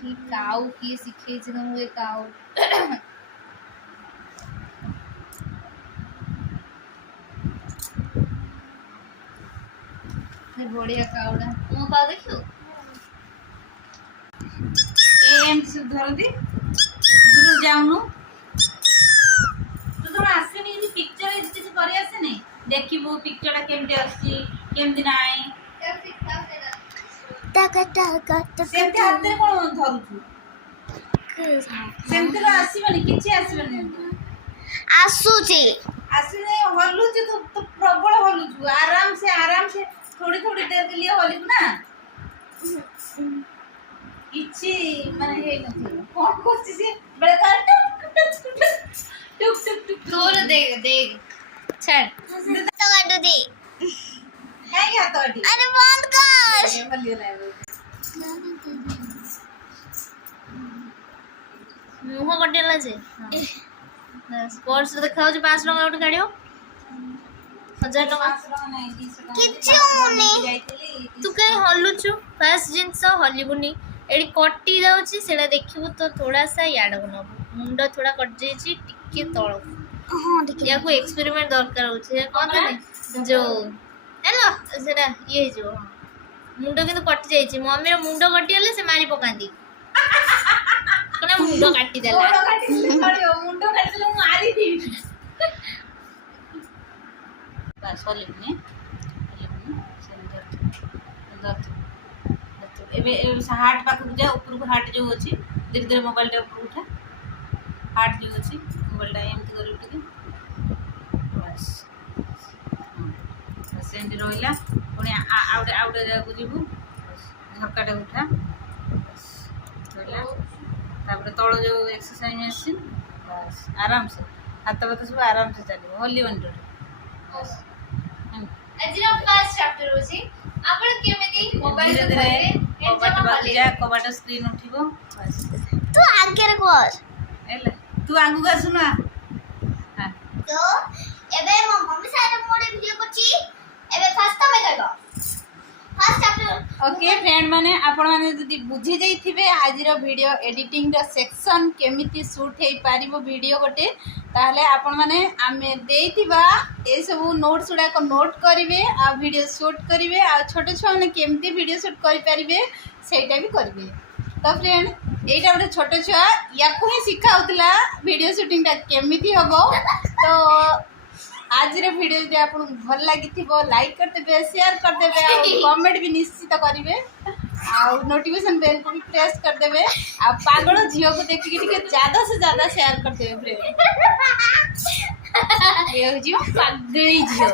कि काऊ किए शिखे तुमको काऊ बढ़िया काउडा मो काऊ देखियो एम से धरती दूर जाऊनु तू तो आसेनी ये पिक्चर किसी करे आसे नहीं देखिबो पिक्चर टा केमते आसी केमती नाही सेमते हाते कोन धरुछु सेमते आसीबनी किछि आसीबनी आसुची आसीने हलुछु तो प्रबल हलुछु आराम से थोड़ी थोड़ी देर के लिए हलिबु ना इच्छी माने हे नथिलो कोन कोछि से बड़े का टुक टुक तोर देख छड़ तो काटू दी है क्या तोडी अरे बंद कर ये हलियो लाइव मुह कटेला जे स्पोर्ट्स देखाउ जे 5 टका उठ गाड़ियो 1000 टका किछु मुनी तू कहीं हलुचु फास्ट जिनस हलिबुनी एडी कटी जाउची सेडा देखिबु तो थोड़ा सा याड न मुंड थोड़ा कट जाईची टिके तळ हां ठीक या को एक्सपेरिमेंट दरकार होची कोन तने जो हेलो सेडा ये जो मुंड किंतु कट जाईची मम्मी रो मुंड कटी हले से मारी पकांदी कोना मुंड काटी देला मुंड काटी छड़ियो मुंड काटी ले मारी दी बस हलिबुनी एबे हार्ट पाक जा ऊपर को हार्ट जो अछि धीरे धीरे मोबाइल टा ऊपर उठा हार्ट जो अछि मोबाइल टा एमती कर उठे बस बस एंड रोइला पुनी आउटे जाको जीवु झक्का टा उठा बस रोइला तापर तळ जो एक्सरसाइज मशीन बस आराम से हाथ बात सब आराम से चलिबो होली वन बस अजरा फर्स्ट चैप्टर होची आपण केमेती मोबाइल धीरे धीरे कबाट स्क्रीन उठिबो बस तू आगे रे कर एला तू आगु का सुना हां तो एबे मो मम्मी सारे मोडे वीडियो करची एबे फर्स्ट टाइम करबो फर्स्ट चैप्टर ओके फ्रेंड माने आपण माने जदी बुझी जाइथिबे आजिरो वीडियो एडिटिंग रो सेक्शन केमिति शूट हेई पारिबो वीडियो गोटे ताहले आपण माने आमे देइथिबा ए सब नोट्स उडा को नोट करिवे आ वीडियो शूट करिवे आ छोटे छोटे माने केमिति वीडियो शूट करि पारिबे सेटा भी करिवे तो फ्रेंड एटा गोटे छोटे छुआ याकू ही सिखाउतला वीडियो शूटिंग ता केमिति हबो तो आज रे वीडियो जे आपन भल लागिथिबो लाइक करदेबे शेयर करदेबे और कमेंट भी निश्चित करिवे आ नोटिफिकेशन बेल को भी प्रेस करदेबे आ पागल झियो को देखि के ज्यादा से ज्यादा शेयर करदेबे फ्रेंड ये हो जियो पागली झियो